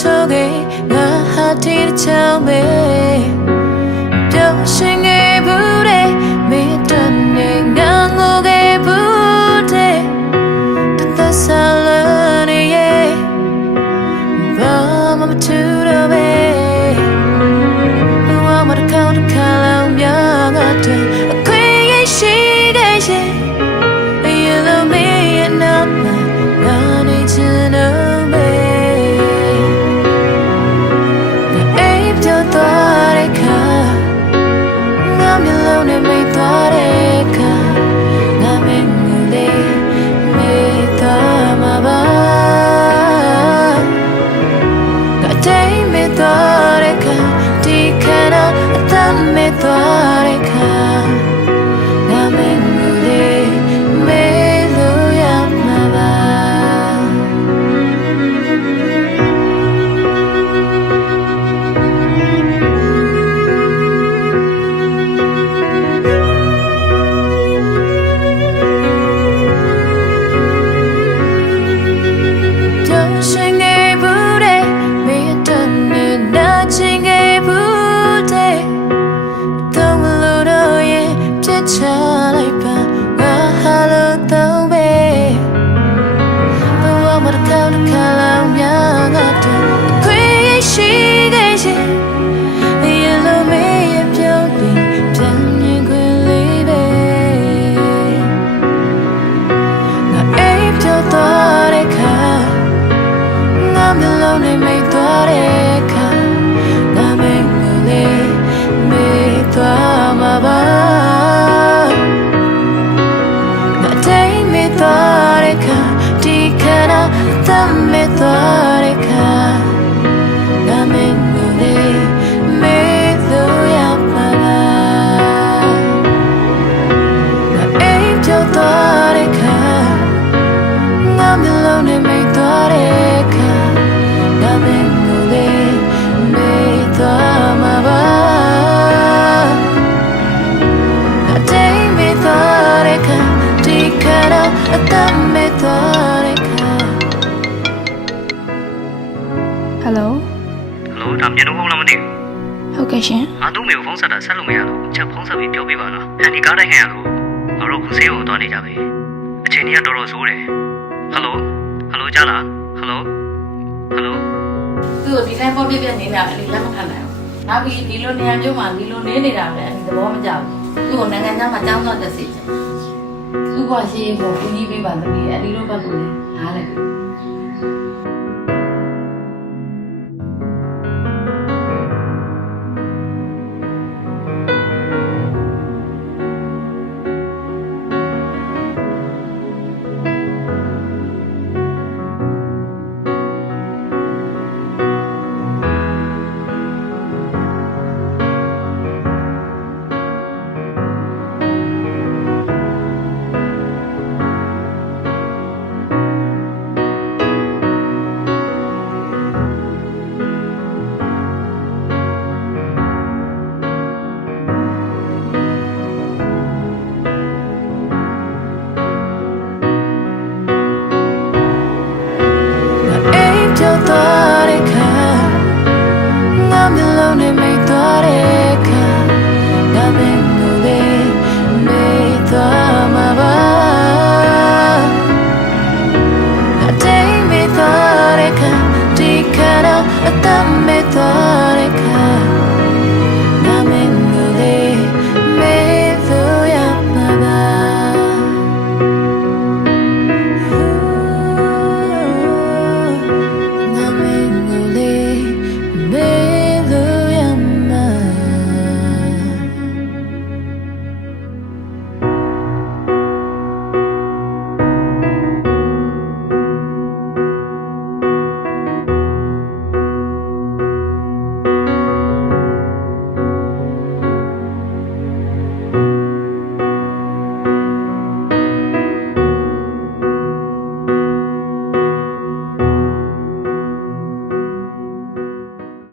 toge nga hati chame pyo shinge bude me tane nga ngoge bude tata salane ye ba ma tura be wa ma count kala mya ga de akwe ye shi ge ye you love me enough I need to know me Hello ဒါမြန်တော့လားမသိဘူး ဟုတ်ကဲ့ရှင် ငါတို့မေကိုဖုန်းဆက်တာဆက်လို့မရတော့ချက်ဖုန်းဆက်ပြီးပြောပြပါလားဟန်ဒီကားတိုင်းခံရလို့ငါတို့ခုဆေးကိုသွားနေကြပြီအချိန်ကြီးကတော်တော်ဆိုးတယ်ဟယ်လိုကြားလားဟယ်လိုသူ့ကိုဒီတိုင်းပေါ်ပြပြနေတာအလီလက်မခံနိုင်ဘူးနောက်ပြီးဒီလိုနေရာမျိုးမှာဒီလိုနေနေတာလည်းအလီသဘောမကျဘူးသူ့ကိုနိုင်ငံခြားမှာတောင်းတော့တက်စီချင်သူ့ဘဝရှိရင်ကိုကူညီပေးပါသမီးအလီတို့ဘက်ကိုလည်းနားလိုက်I